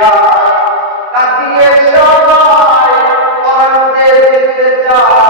কাটিয়ে সবাই করতে দিতে চায়।